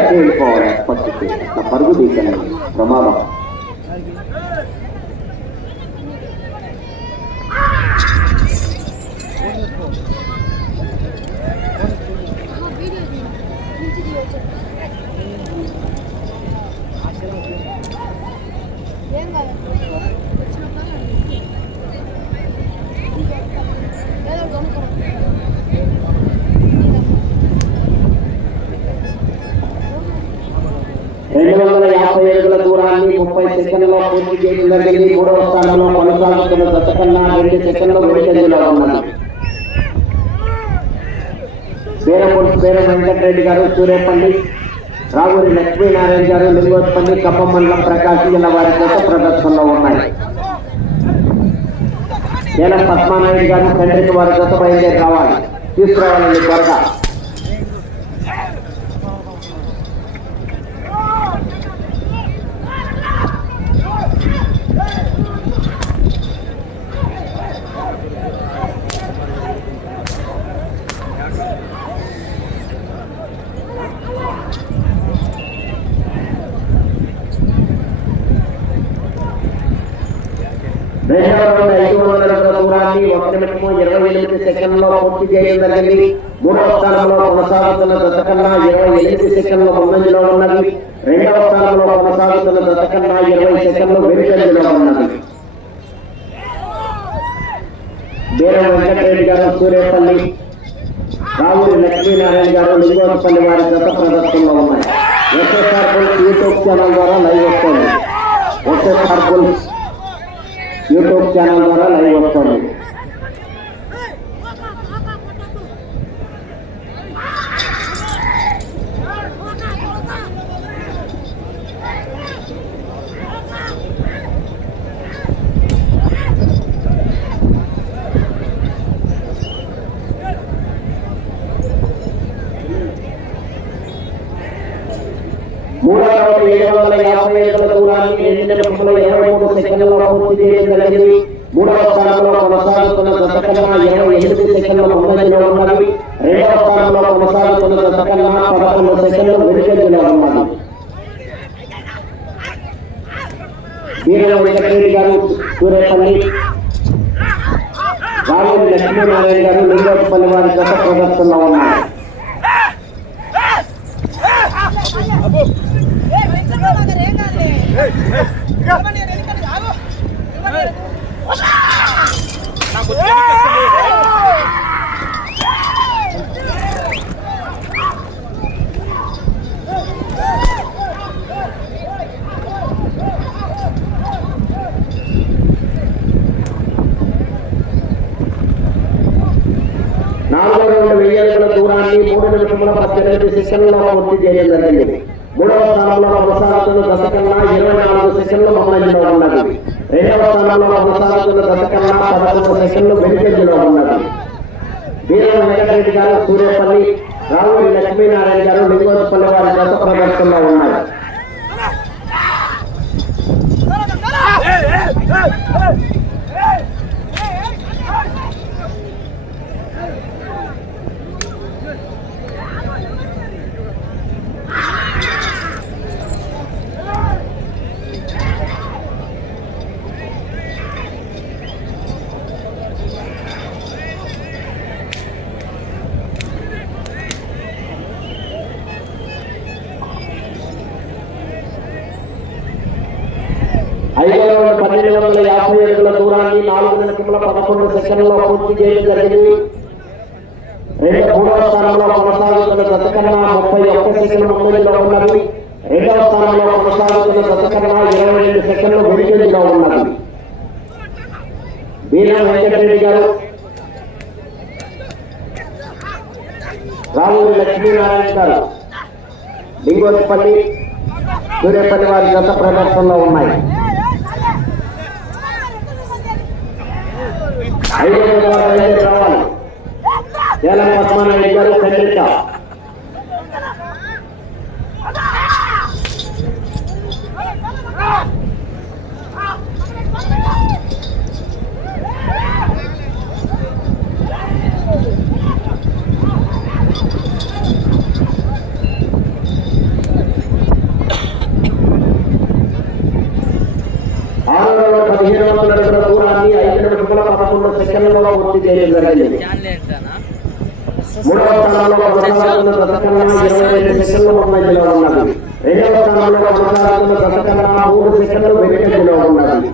అటు దగ్గర పరుగు తీసాను ప్రమాదం ఏం కాదు వచ్చినప్పుడు ఏదో కొనుక్కో రెండు వందల యాభై స్థానాన్ని దూరాన్ని ముప్పై సెకండ్లలో పూర్తి చేయడం జరిగింది మూడవ స్థానంలో కొనసాగుతున్న దశ కన్నా రెండు సెకండ్లు వెనుకంజలో ఉన్నది. బేరపూడి బేర వెంకటరెడ్డి గారు సూర్యపల్లి రావూరి లక్ష్మీనారాయణ గారు లింగోత్పల్లి కప్ప మండలం ప్రకాశం జిల్లా వారి కోసం ప్రదర్శనలో ఉన్నాయి. నేల పద్మానాయుడు గారు తండ్రికి వారి కోసం బయలుదేరి రావాలి. తీసుకురావాలని కోరగా రెండవ రౌండ్ ఐదు వందల అడుగుల దూరాన్ని ఒక నిమిషము ఇరవై ఎనిమిది సెకండ్లో పూర్తి చేయడం జరిగింది మూడవ స్థానంలో కొనసాగుతున్న దశకన్నా ఇరవై ఎనిమిది సెకండ్ల ముందంజలో ఉన్నది రెండవ స్థానంలో కొనసాగుతున్న దశకన్నా ఇరవై సెకండ్లు వెనుకంజలో ఉన్నది బీరం వెంకటరెడ్డి గారు సూర్యపల్లి రావుడి లక్ష్మీనారాయణ గారు లింగోత్పల్లి వారి గత ప్రదర్శనలో ఉన్నాయి ఎస్ఎస్ఆర్ పుల్స్ యూట్యూబ్ ఛానల్ ద్వారా లైవ్ వస్తుంది ఎస్ఎస్ఆర్ పుల్స్ యూట్యూబ్ ఛానల్ ద్వారా లైవ్ వస్తుంది ఏడు వందల యాభై ఐదుల దూరాన్ని రెండు నిమిషముల ఇరవై మూడు సెకండ్లలో పూర్తి చేయడం జరిగింది మూడవ స్థానంలో కొనసాగుతున్న దశ ఇరవై ఎనిమిది ముందంజలో ఉన్నది రెండవ స్థానంలో కొనసాగుతున్న పదకొండు సెకండ్లు వెనుకంజలో ఉన్నది వెంకటరెడ్డి గారు సూర్యపల్లి లక్ష్మీనారాయణ గారు వారి గత ప్రదర్శనలో ఉన్నారు నాలుగో రెండు వెయ్యి అడుగుల దూరాన్ని మూడు నిమిషముల పద్దెనిమిది సెకండ్లలో పూర్తి చేయడం జరిగింది మూడవ స్థానంలో కొనసాగుతున్న దశ కన్నా ఇరవై నాలుగు సెకండ్లు ముందంజలో ఉన్నది రెండవ స్థానంలో కొనసాగుతున్న దశ కన్నా పదకొండు సెకండ్లు వెనుకంజలో ఉన్నది వీర వెంకటరెడ్డి గారు సూర్యపల్లి రావుడి లక్ష్మీనారాయణ గారు లింగోత్పల్లి వారి గత ప్రదర్శనలో ఉన్నారు ఐదు వందల పన్నెండు వందల యాభై అడుగుల దూరాన్ని నాలుగు నిమిషముల పదకొండు సెకండ్లో పూర్తి చేయడం జరిగింది. రెండు మూడవ స్థానంలో కొనసాగుతున్న దశ ముప్పై ఒక్క సెకండ్ ముందంజలో ఉన్నది. రెండవ స్థానంలో కొనసాగుతున్న దశ ఇరవై రెండు సెకండ్లు వెనుకంజలో ఉన్నది. బీనా వెంకటరెడ్డి గారు రావుడి లక్ష్మీనారాయణ గారు లింగోత్పల్లి సూర్యపల్లి వారి గత ప్రదర్శనలో ఉన్నాయి. ఐదు వందల బయలుదేరి రావాలి. ఏలం పద్మానాయుడు గారు పదకొండు సెకండ్లలో పూర్తి చేయడం జరిగింది మూడవ స్థానంలో కొనసాగుతున్న దశకన్నా ఇరవై రెండు సెకండ్లు ఉన్నది రెండవ స్థానంలో కొనసాగుతున్న దశకన్నా మూడు సెకండ్లు ఉన్నది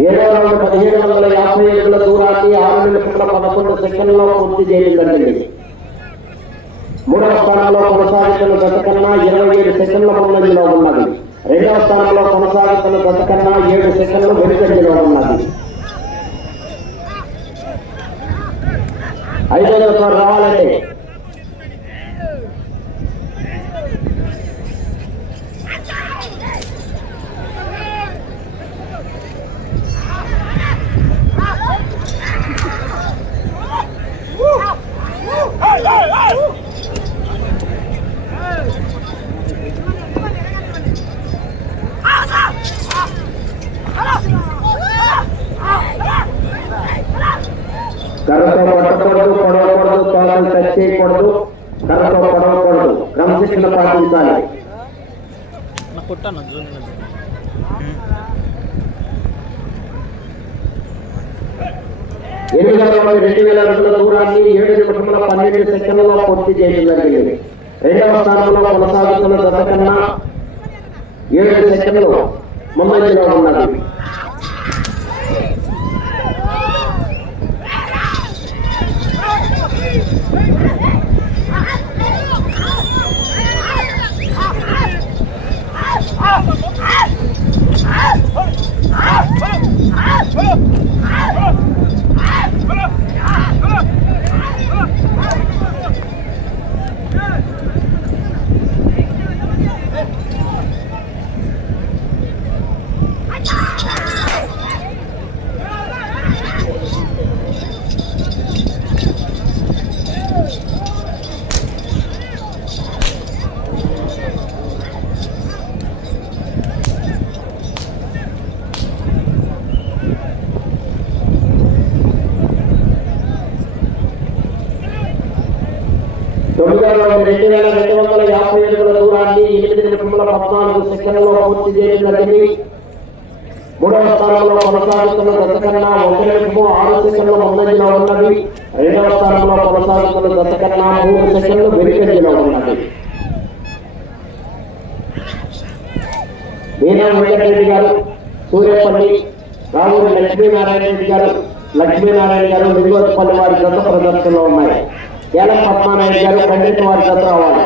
ఏడవ రౌండ్ పదిహేడు వందల యాభై ఏడుల దూరాన్ని ఆరు నిమిషముల పదకొండు సెకండ్లో పూర్తి చేయడం మూడవ స్థానంలో కొనసాగుతున్న గత కన్నా ఇరవై ఏడు సెకండ్ల ముందంజలో ఉన్నది. రెండవ స్థానంలో కొనసాగుతున్న గత కన్నా ఏడు సెకండ్లు వెనుకంజలో ఉన్నది. ఐదవ సార్ రావాలండి. కొట్టాను జూన్ ఎనిమిది వందల రెండు వేల అడుగుల దూరాన్ని ఏడు నిమిషముల పన్నెండు సెకండ్లలో పూర్తి చేయడం జరిగింది. రెండవ స్థానంలో కొనసాగుతున్న దశ కన్నా ఏడు సెకండ్లు ముందంజలో ఉన్నది. 아! 아! 아! నాలుగు పద్నాలుగు సెకండ్లలో పూర్తి చేయడం జరిగింది. మూడవ స్థానంలో కొనసాగుతున్న దశ కన్నా ఒక నిమిషము ఆరు సెకండ్లు ముందంజలో ఉన్నది. రెండవ స్థానంలో కొనసాగుతున్న దశకన్నా మూడు సెకండ్లు వెనుకంజలో ఉన్నది. మీనం వెంకటరెడ్డి గారు సూర్యపల్లి రామూరి లక్ష్మీనారాయణ రెడ్డి గారు లక్ష్మీనారాయణ గారు నిలువపల్లి వారి జత ప్రదర్శనలో ఉన్నాయి. కేలం పద్మానాయుడు గారు పండిత్ వారి జత రావాలి.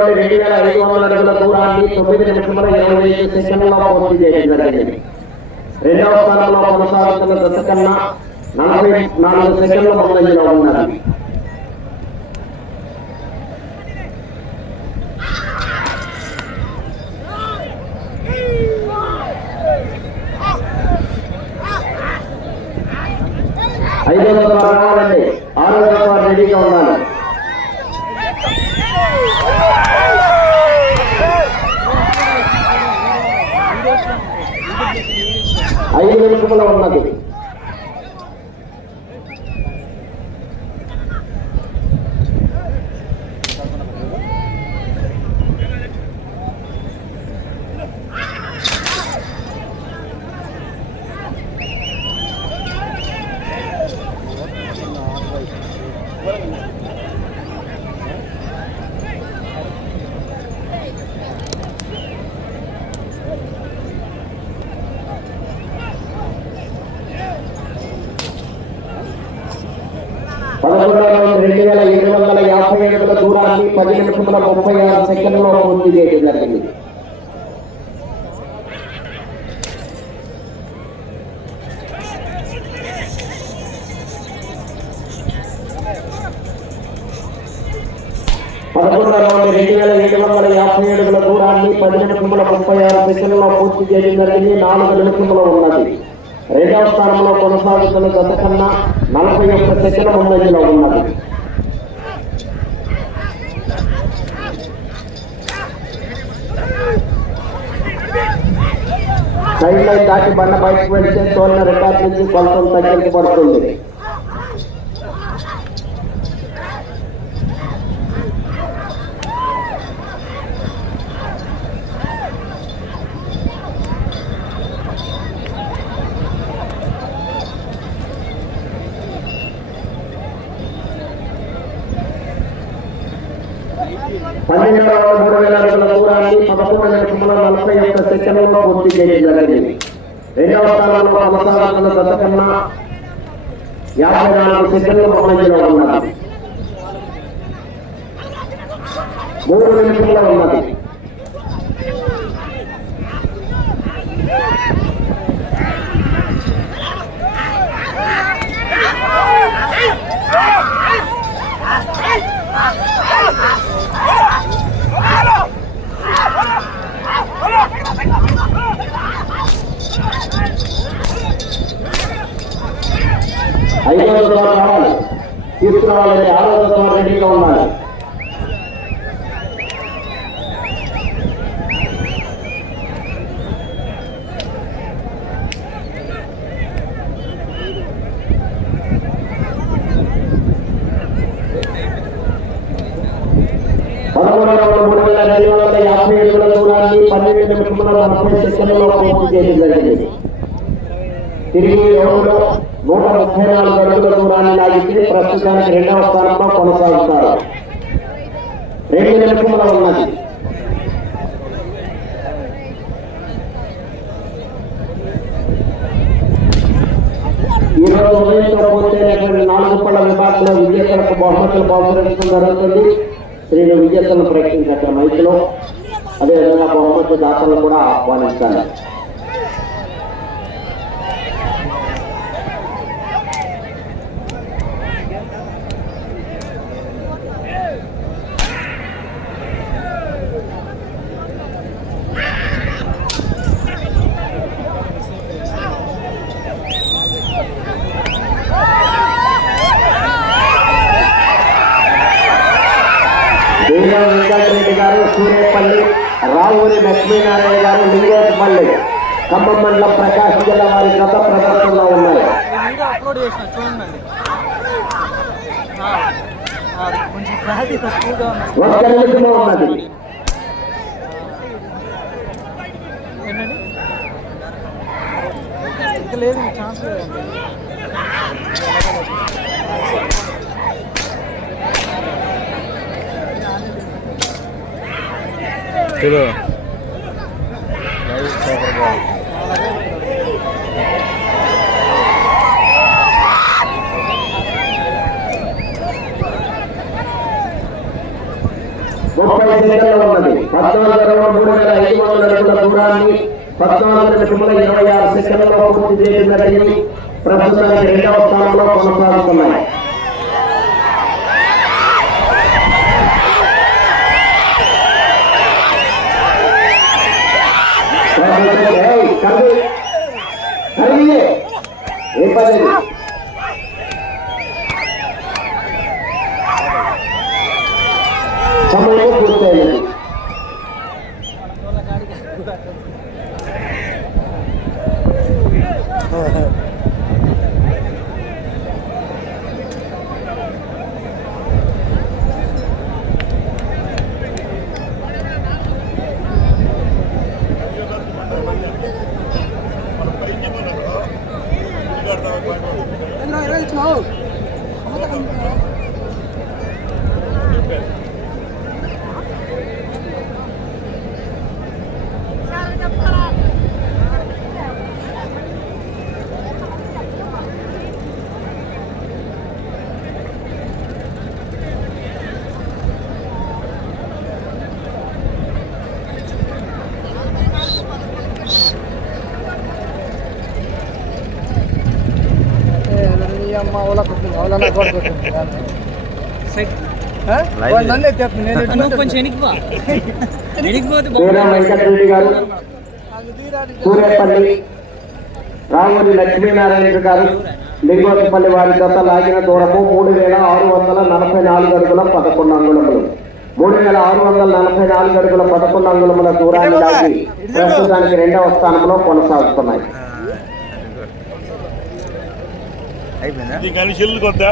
పదవ నుండి రెండు వేల ఐదు వందల అడుగుల దూరాన్ని తొమ్మిది నిమిషముల ఇరవై ఐదు సెకండ్లలో పూర్తి చేయడం జరిగింది రెండవ స్థానంలో కొనసాగుతున్న దశ కన్నా నలభై నాలుగు సెకండ్ల ముందంజలో ఉన్నది ఐదు వందల రావాలండి ఆరు వందల రెడీగా ఉండాలి ఐదు నిమిషముల ఉన్నది. పదకొండవ రౌండ్ రెండు వేల ఏడు వందల యాభై ఏడుల దూరాన్ని పది నిమిషముల ముప్పై ఆరు సెకండ్లో పూర్తి చేయడం జరిగింది పదకొండవ రెండు వేల ఏడు వందల యాభై అడుగుల దూరాన్ని పది నిమిషముల ముప్పై ఆరు సెకండ్లో పూర్తి చేయడం జరిగింది. నాలుగు నిమిషంలో ఉన్నది. రెండవ స్థానంలో కొనసాగుతున్న గత కన్నా నలభై ఒక్క సెకండ్ ముందంజలో ఉన్నది. సైడ్ లైన్ దాటి బండ బయటకు వెళ్తే తోలిన రికార్డు నుంచి కొలతం తగ్గించబడుతుంది పన్నెండు వందల మూడు వేల అడుగుల దూరాన్ని పదకొండు నిమిషముల నలభై ఒక్క సెకండ్లలో పూర్తి చేయడం జరిగింది రెండవ స్థానంలో కొనసాగుతున్న గత కన్నా యాభై నాలుగు సెకండ్ల ముందంజలో ఉన్నది మూడు నిమిషంలో ఉన్నది ఐదవ ద్వారా రావాలి తీసుకురావాలని ఆరవ ద్వారా రెడీగా ఉండాలి పదమూడవ మూడు వేల రెండు వందల యాభై ఏడుల దూరాన్ని పన్నెండు నిమిషముల నలభై సెకండ్లలో పూర్తి చేయడం జరిగింది. తిరిగి ఎవరు నూట ముప్పై నాలుగు అడుగుల దూరాన్ని లాగితే ప్రస్తుతానికి రెండవ స్థానంలో కొనసాగుతారు. రెండు నిమిషముల ఉన్నది. ఈరోజు రోజు ఉదయంతో పూర్తయినటువంటి నాలుగు పళ్ళ విభాగంలో విజేతలకు బహుమతులు బహుమతించడం జరుగుతుంది. స్త్రీలు విజేతలను ప్రకటించడం మైకులో. అదేవిధంగా బహుమతి దాతలను కూడా ఆహ్వానించాలి దేవ వెంకటరెడ్డి గారు సూర్యపల్లి రావురి లక్ష్మీనారాయణ గారు లింగోపల్లి ఖమ్మం మండలం ప్రకాశం జిల్లా వారి గత ప్రదర్శనలో ఉన్నాయి వీడియో అప్లోడ్ చేసిన చూడండి. ఆ, ఆ, కొంచెం క్లారిటీ తక్కువగా ఉన్నది. ఏంటండి? ఇంకా లేదు ఛాన్స్ లేదండి సూపర్ బాగుంది ముప్పై ఉన్నది పద్నాలుగు మూడు వేల ఐదు వందల అడుగుల దూరాన్ని పద్నాలుగు నిమిషముల ఇరవై ఆరు సెకండ్లలో పూర్తి చేయడం జరిగింది ప్రస్తుతానికి రెండవ స్థానంలో కొనసాగుతున్నాయి ఏ పని లేదు. సమయం నన్ను ఎత్తేస్తుంది నేను కొంచెం వెంకటరెడ్డి గారు తీరాలి. సూర్యపల్లి రామూరి లక్ష్మీనారాయణ గారు లింగోత్పల్లి వారి జత లాగిన దూరము మూడు వేల ఆరు వందల నలభై నాలుగు అడుగుల పదకొండు అంగుళములు. మూడు వేల ఆరు వందల నలభై నాలుగు అడుగుల పదకొండు అంగుళముల దూరాన్ని లాగి ప్రస్తుతానికి రెండవ స్థానంలో కొనసాగుతున్నాయి. ఇది కానీ చెల్లు కొద్దా?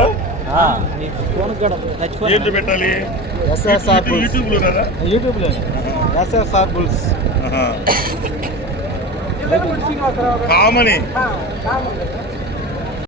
ఏంటి పెట్టాలి? ఎస్ఎస్ఆర్ యూట్యూబ్లో కదా యూట్యూబ్లో ఎస్ఎస్ఆర్ బుల్స్. కామని.